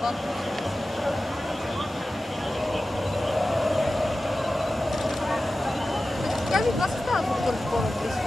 Как ви това се става за по-близко?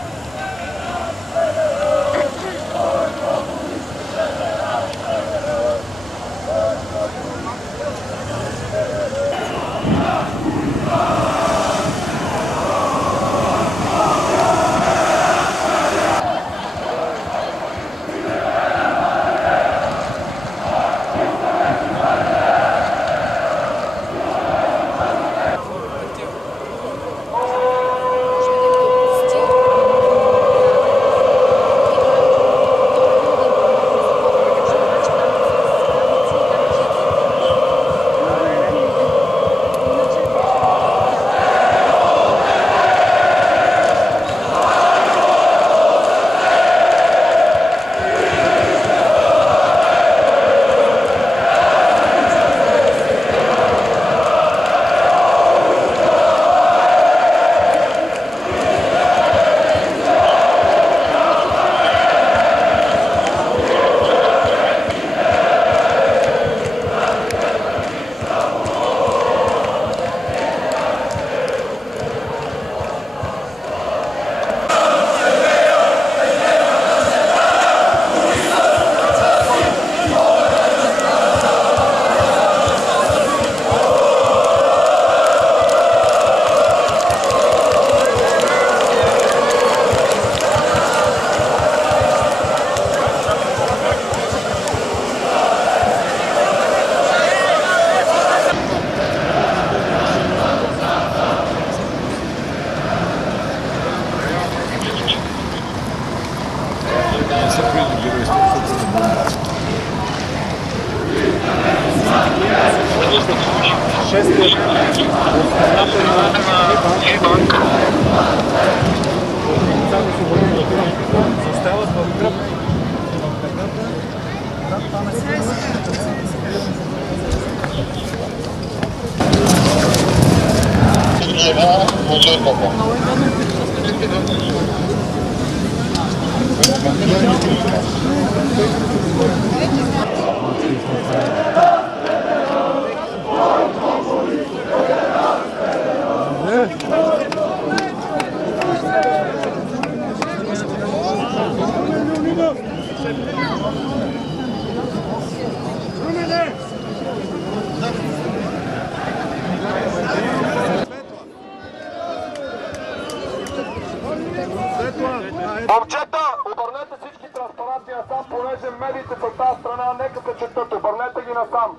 Момчета, обърнете всички транспаранти насам, понеже медиите са от тази страна, нека се четат, обърнете ги насам.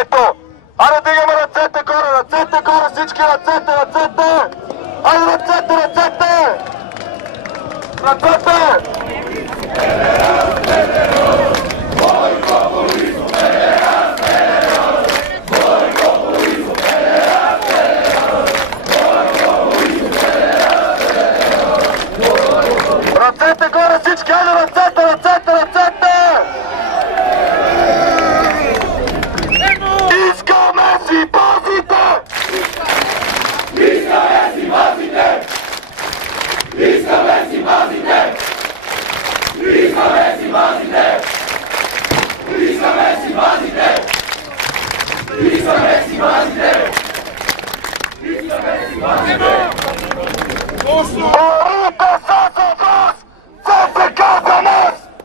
Ето, айде дигаме ръцете горе, всички ръцете! Айде ръцете! Ръцете горе всички, айде ръцете! Искаме си базите!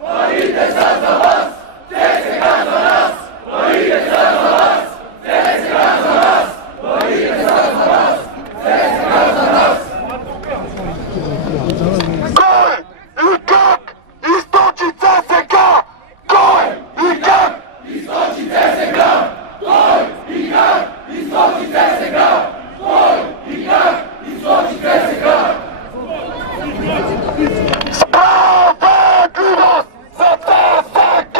Парите са за вас! Те сега за нас! Кой и как източи ЦСК? Справедливост за ЦСК!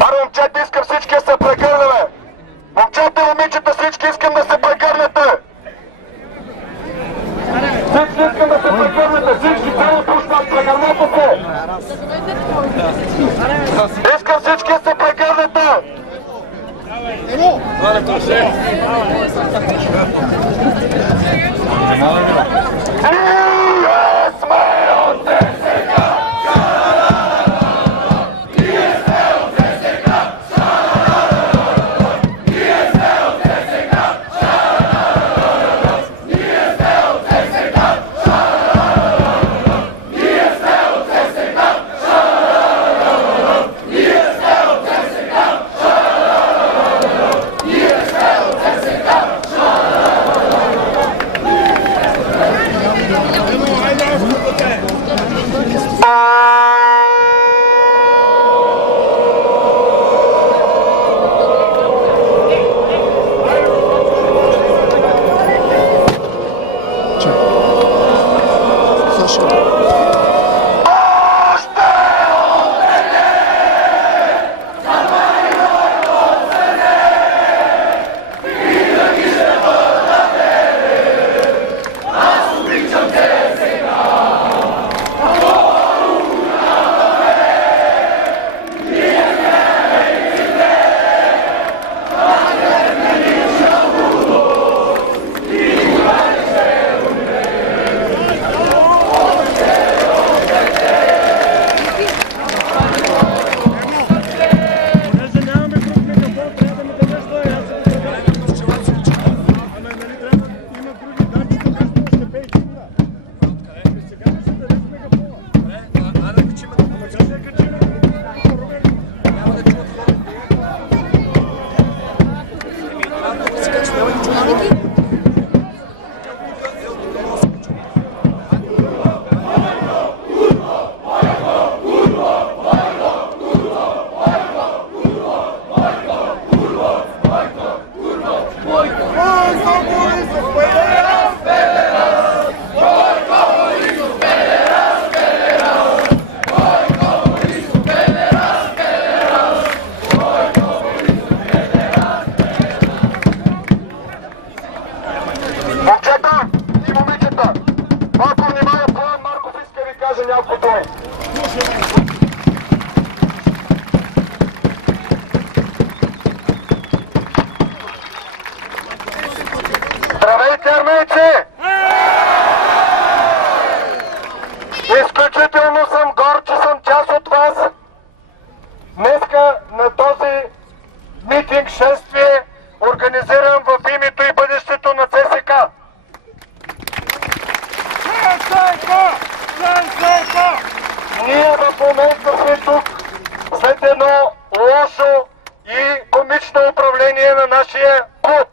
Аре, момчета, искам всички да се прегърнем! Момчета и момичета, всички искам да се прегърнете! Всички искам да се прегърнете! Всички цели пушнат, прегърнете се! Искам всички да се прегърнете! Здравейте, армейци! Изключително съм горд, че съм част от вас. Днеска на този митинг, шествие, организиран в името и бъдещето на ЦСК. Ние в момента сме тук след едно лошо и комично управление на нашия клуб.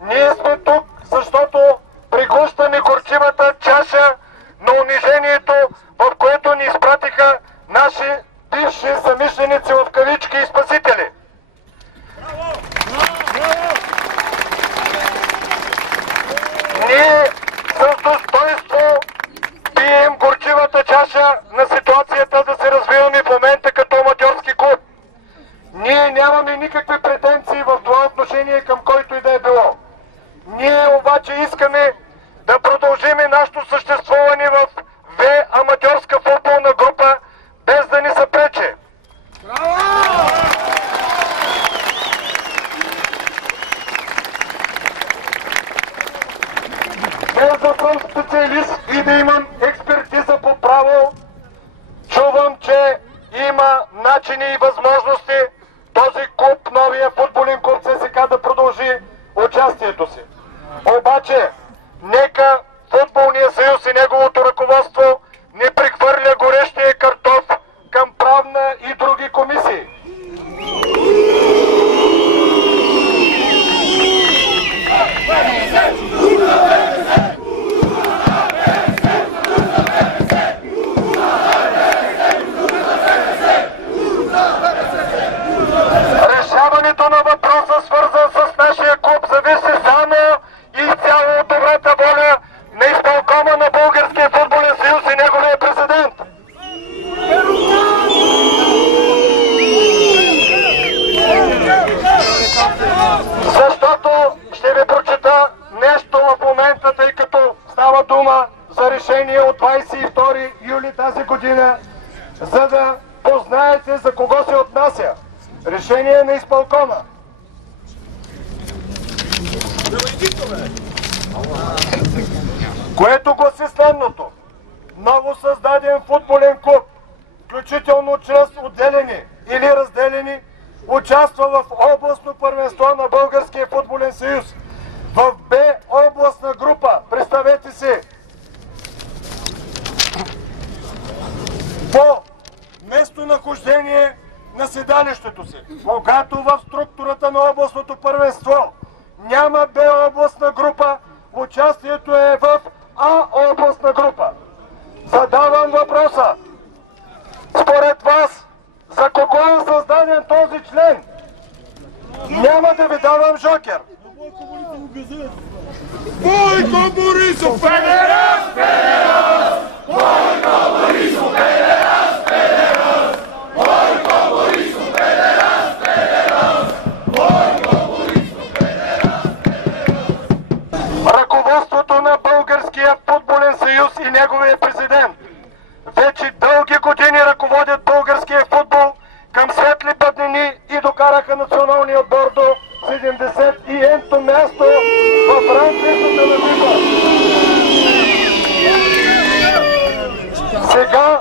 Ние сме тук, защото пригущаме горчивата чаша на унижението, в което ни изпратиха наши бивши съмишленици в кавички и спасители. Ние с достоинство пием горчивата чаша на ситуацията да се развиваме в момента като аматьорски клуб. Ние нямаме никакви претенции в това отношение към който и да е било. Ние обаче искаме да продължим нашето съществуване в В аматьорска футболна група, без да ни се прече. Без да съм специалист и да имам експертиза по право, чувам, че има начини и възможности този клуб, новия футболен клуб ЦСКА, да продължи участието си. Обаче, нека Футболния съюз и неговото ръководство не прехвърля горещия картоф към правна и други комисии. Решаването на въпроса, свързан с нашия клуб, зависи само и цяло от добрата воля на изпълкома на Българския футболен съюз и неговия президент. Защото ще ви прочета нещо в момента, тъй като става дума за решение от 22 юли тази година, за да познаете за кого се отнася. Решение на изпълкома. което гласи следното: ново създаден футболен клуб, включително чрез отделени или разделени, участва в областно първенство на Българския футболен съюз в Б областна група. Представете си, по местонахождение на седалището си. Когато в структурата на областното първенство няма Б областна група, участието е в А областна група. Задавам въпроса: според вас, за кого е създаден този член? Няма да ви давам жокер. Бойко Борисов, педераст, педераст! Бойко Борисов, педераст, педераст! Бойко Борисов, педераст, педераст! Бойко Борисов, педераст, педераст! Ръководството на Българския футболен съюз и неговия президент вече дълги години ръководят българския футбол към светли бъднини и докараха националния отбор до 71-то място в ранглистата на FIFA. Сега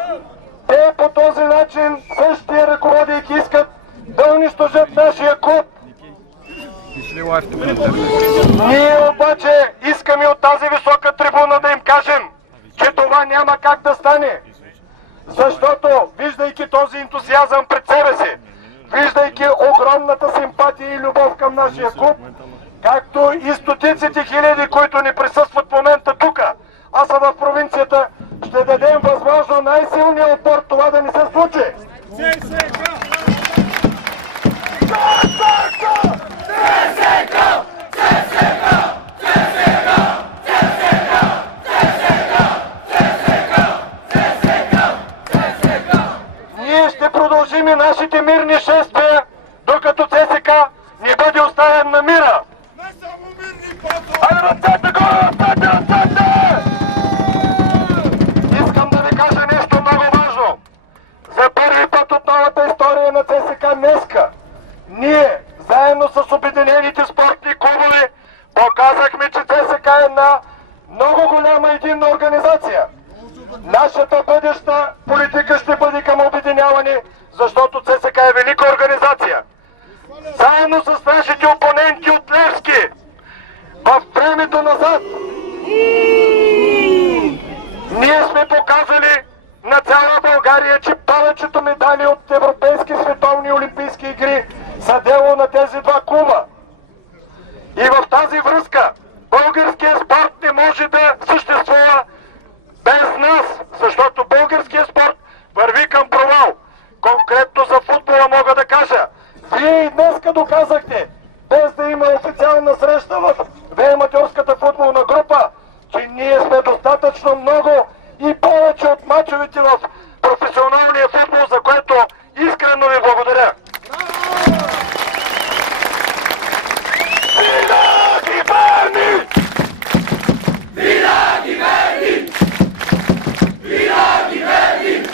те по този начин, същия ръководейки, искат да унищожат нашия клуб. Ние обаче искаме от тази висока трибуна да им кажем, че това няма как да стане. Защото, виждайки този ентусиазъм пред себе си, виждайки огромната симпатия и любов към нашия клуб, както и стотиците хиляди, които ни присъстват в момента тук, а са в провинцията, ще дадем възможно най-силния отбор това да ни се случи. Ние ще продължим и нашите мирни шествия, докато ЦСК не бъде оставен на мира. Не само мирни, папа! Айде, ръцете горе, ръцете, ръцете! Искам да ви кажа нещо много важно. За първи път от новата история на ЦСК днеска, ние, заедно с обединените спортни клубове, показахме, че ЦСК е една много голяма единна организация. Нашата бъдеща политика ще бъде към обединяване, защото ЦСК е велика организация. Заедно с нашите опоненти от Левски, в времето назад, ние сме показали на цяла България, че повечето медали от европейски, световни, олимпийски игри са дело на тези два клуба. И в тази връзка българския спорт не може да съществува без нас, защото българския спорт върви към провал. Конкретно за футбола мога да кажа: вие и днеска доказахте, без да има официална среща в аматьорската футболна група, че ние сме достатъчно много и повече от мачовете в професионалния футбол, за което искрено ви благодаря. Винаги верни! Винаги верни! Винаги верни!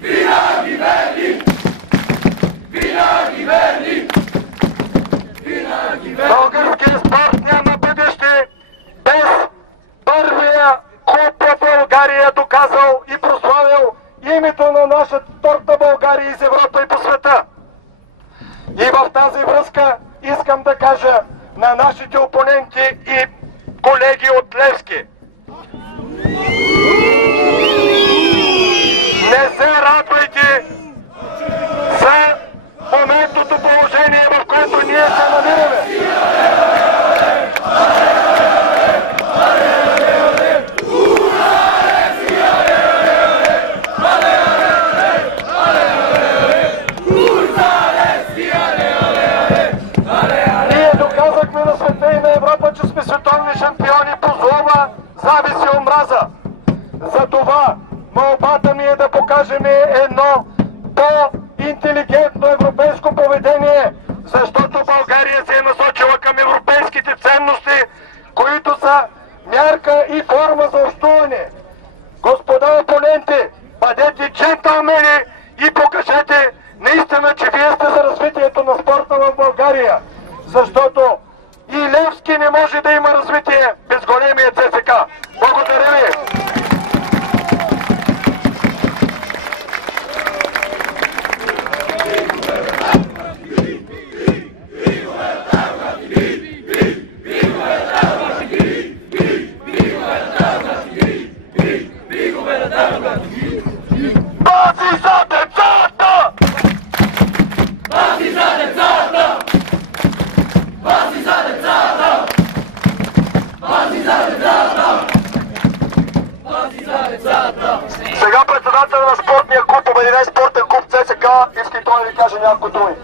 Винаги верни! Винаги верни! Винаги верни! Българския спорт няма бъдеще без първия клуб в България, доказал и прославил името на нашата торта България из Европа и по света. И в тази връзка искам да кажа на нашите опоненти и колеги от Левски: не се радвайте за моментното положение, в което ние се намираме. Ние доказахме на света и на Европа, че сме световни шампиони по злоба, завист и омраза. Затова молбата ми е да покажем едно по-интелигентно европейско поведение, защото България се е насочила към европейските ценности, които са мярка и форма за общуване. Господа опоненти, бъдете джентълмени и покажете наистина, че вие сте за развитието на спорта в България. Защото и Левски Обединен спортен клуб ЦСК, иска и той да ви каже няколко думи.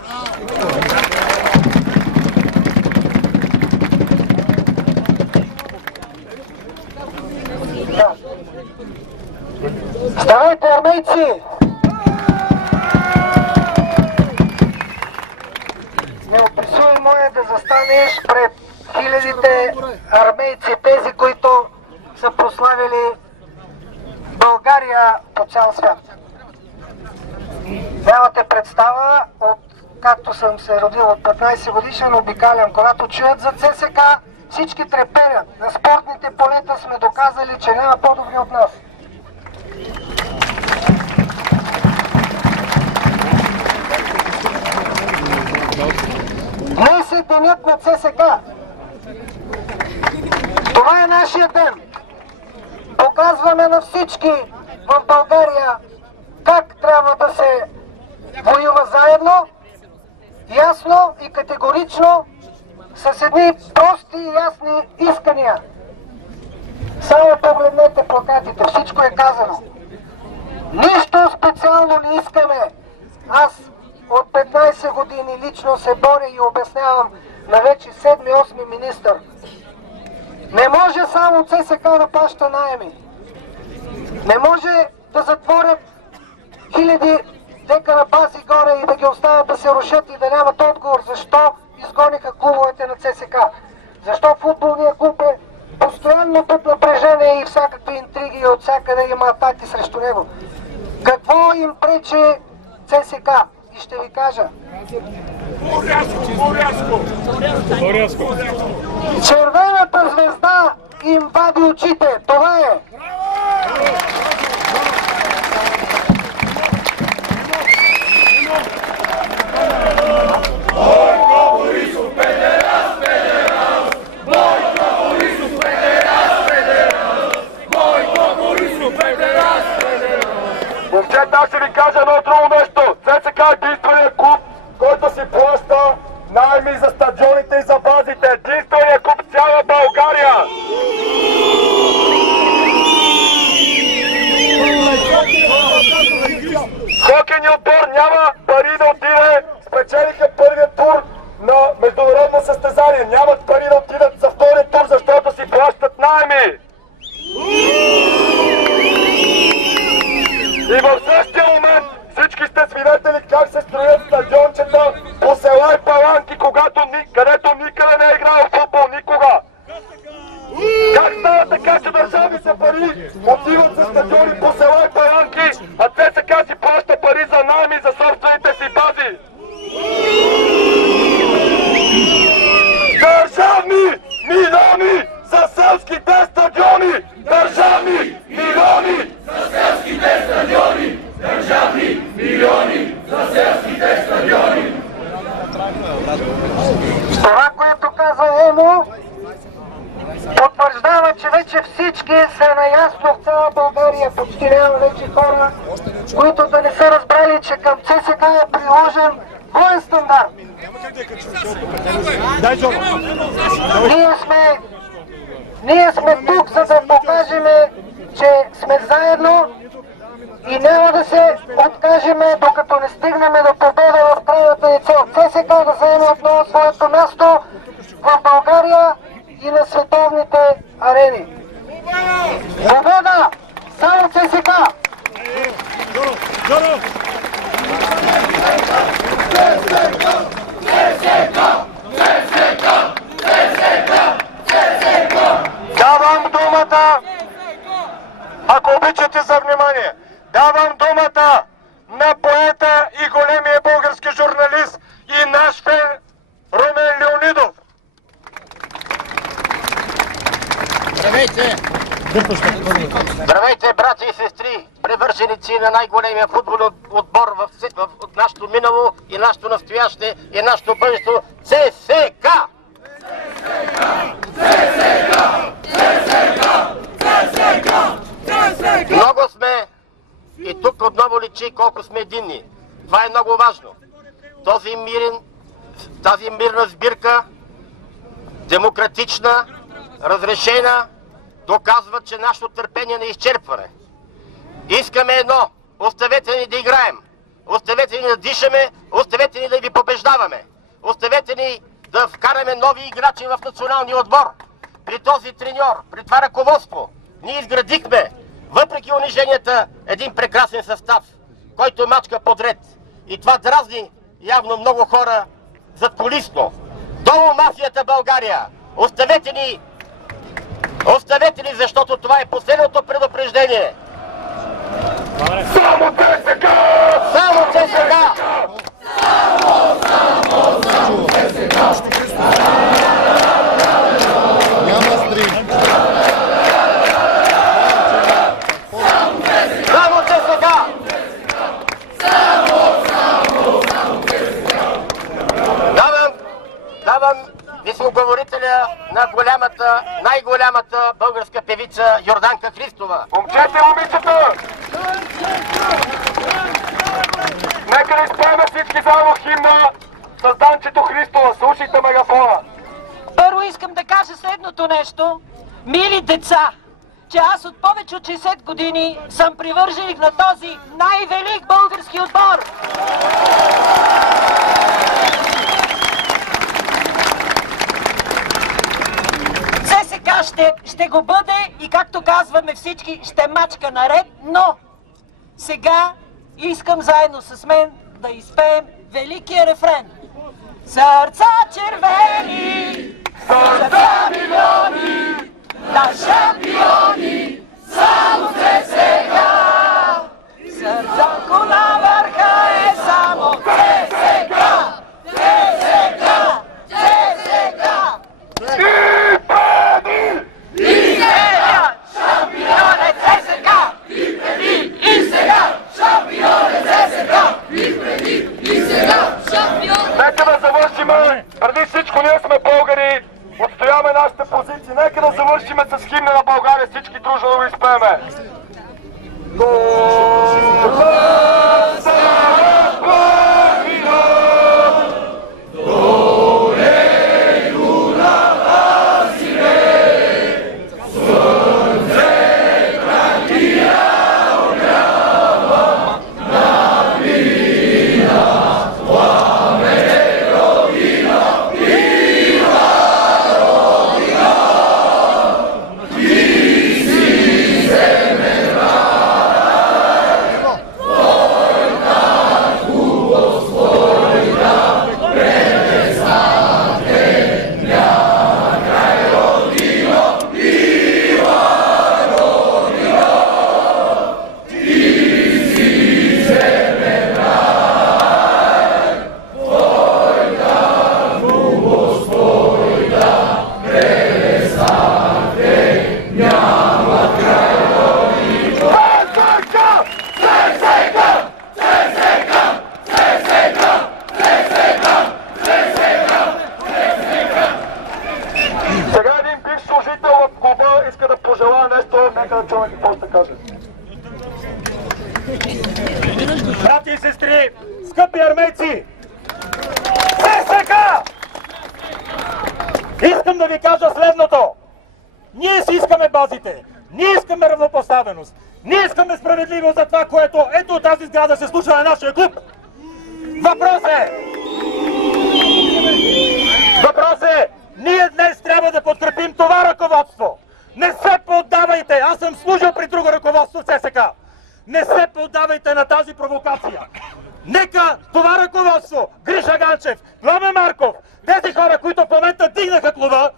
Здравейте, армейци! Неописуемо е да застанеш пред хилядите армейци, тези, които са прославили България по цял свят. Нямате представа, както съм се родил от 15 годишен, обикалям. Когато чуят за ЦСК, всички треперят. На спортните полета сме доказали, че няма по-добри от нас. Днес е денят на ЦСК. Това е нашия ден. Показваме на всички в България как трябва да се воюва заедно, ясно и категорично, с едни прости и ясни искания. Само погледнете плакатите, всичко е казано. Нищо специално не искаме. Аз от 15 години лично се боря и обяснявам на вече 7-8 министър. Не може само ЦСК да плаща наеми. Не може да затворят хиляди дека на бази горе и да ги оставят да се рушат и да нямат отговор защо изгониха клубовете на ЦСК. Защо футболният клуб е постоянно под напрежение и всякакви интриги и от всякъде има атаки срещу него. Какво им пречи ЦСК? И ще ви кажа. Червената звезда им вади очите. Това е. Момчета, аз ще ви кажа едно друго нещо. ЦСК е единственият клуб, който си плаща найми за стадионите и за базите. Единственият клуб в цяла България. Хокейният отбор няма пари да отиде. Спечелиха първият тур на международно състезание. Нямат пари да отидат за втория тур, защото си плащат найми. И в същия момент всички сте свидетели как се строят стадиончета по села и паланки, където никъде не е играл футбол, никога. Как става така, че държавните пари отиват за стадиони по села и паланки, а ЦСК си плаща пари за найми за собствените си бази? Държавни милиони за селските стадиони! Държавни милиони за селските стадиони! Държавни милиони за селските стадиони! Това, което казва Емо, потвърждава, че вече всички са наясно в цяла България. Почти няма вече хора, които да не са разбрали, че към ЦСК е приложен двоен стандарт. Ние сме тук, за да покажем, че сме заедно и няма да се откажем, докато не стигнем до победа в крайната ни цел. ЦСК да заеме отново своето място в България и на световните арени. Победа! Само ЦСК! Давам думата, ако обичате за внимание, давам думата на поета и големия български журналист и наш фен Румен Леонидов. Здравейте! Здравейте, брати и сестри, привърженици на най-големия футболен отбор в нашето минало и нашето настояще и нашето бъдещо ЦСК! Много сме и тук отново личи колко сме единни. Това е много важно. Тази мирна сбирка, демократична, разрешена, доказва, че нашето търпение не е изчерпване. Искаме едно оставете ни да играем, оставете ни да дишаме, оставете ни да ви побеждаваме, оставете ни да вкараме нови играчи в националния отбор. При този треньор, при това ръководство, ние изградихме, въпреки униженията, един прекрасен състав, който мачка подред. И това дразни явно много хора задкулисно. Долу мафията България! Оставете ни, защото това е последното предупреждение. Само ЦСКА! Само ЦСКА! Само ЦСКА! Няма стрим. Само ЦСКА! Давам високоговорителя на най-голямата българска певица Йорданка Христова. Момчета и момичета! Нека да изпеем всички заедно химна с Данчето Христова. Слушайте мегафона. Първо искам да кажа следното нещо. Мили деца, че аз от повече от 60 години съм привърженик на този най-велик български отбор. ЦСКА ще го бъде и както казваме всички, ще мачка наред, но сега искам заедно с мен да изпеем великия рефрен. Сърца червени, сърца милиони, на шампиони, само ЦСКА. Сърцанко на върха е само ЦСКА, ЦСКА, ЦСКА. И сега шампион е ЦСКА, и преди, и сега шампион е ЦСКА, и преди, и сега шампион. Нека да завършим. Преди всичко ние сме българи. Отстояваме нашите позиции. Нека да завършим с химна на България. Всички дружно да го изпееме. Брати и сестри, скъпи армейци, ЦСКА! Искам да ви кажа следното. Ние си искаме базите, ние искаме равнопоставеност, ние искаме справедливост за това, което ето от тази сграда се случва на нашия клуб. Въпрос е, ние днес трябва да подкрепим това ръководство. Не се поддавайте, аз съм служил при друго ръководство в ЦСКА. Не се поддавайте на тази провокация. Нека това ръководство, Гриша Ганчев, Пламен Марков, тези хора, които в момента дигнаха клуба,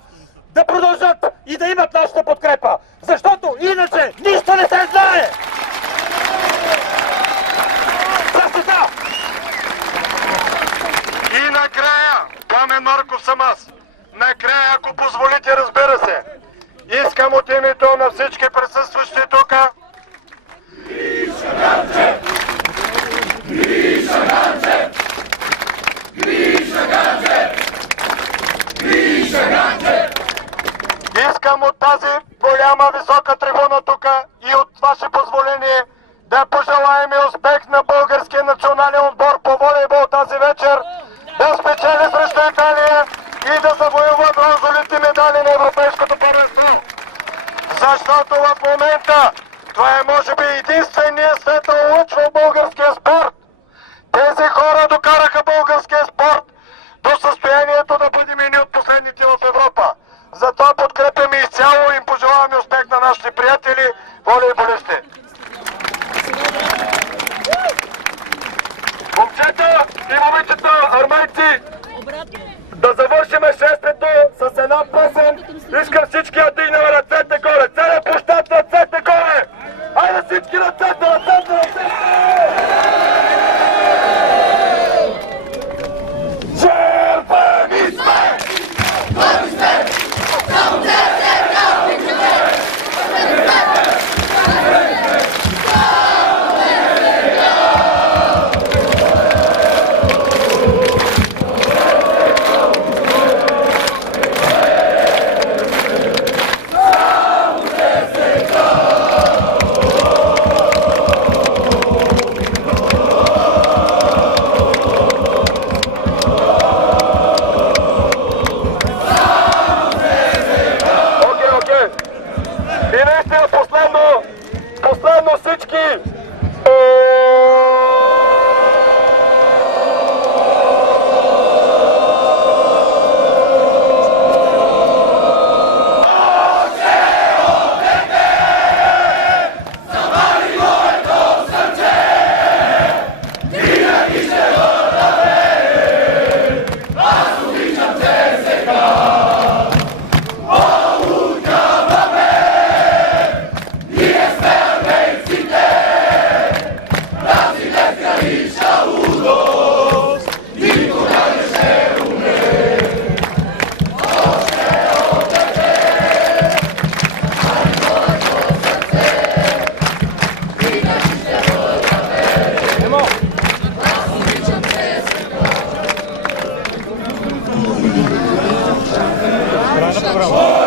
да продължат и да имат нашата подкрепа. Защото иначе нищо не се знае! ЦСКА! И накрая, Пламен Марков съм аз. Накрая, ако позволите, разбира се, искам от името на всички присъстващи тук Гриша Ганчев! Гриша Ганчев! Гриша Ганчев! Гриша Ганчев! искам от тази голяма висока трибуна тук и от ваше позволение да пожелаем успех на българския национален отбор по волейбол тази вечер, да спечели срещу Италия и да завоюва бронзовите медали на Европейското първенство. Защото в момента това е може би единственият светъл луч в войници, да завършим шествието с една песен. Искам всички да дигнем ръцете горе. Целият площад, ръцете горе! Айде всички ръцете, ръцете, ръцете! Червени сме! Първи сме! Само ЦСКА! И наистина последно всички Bravo.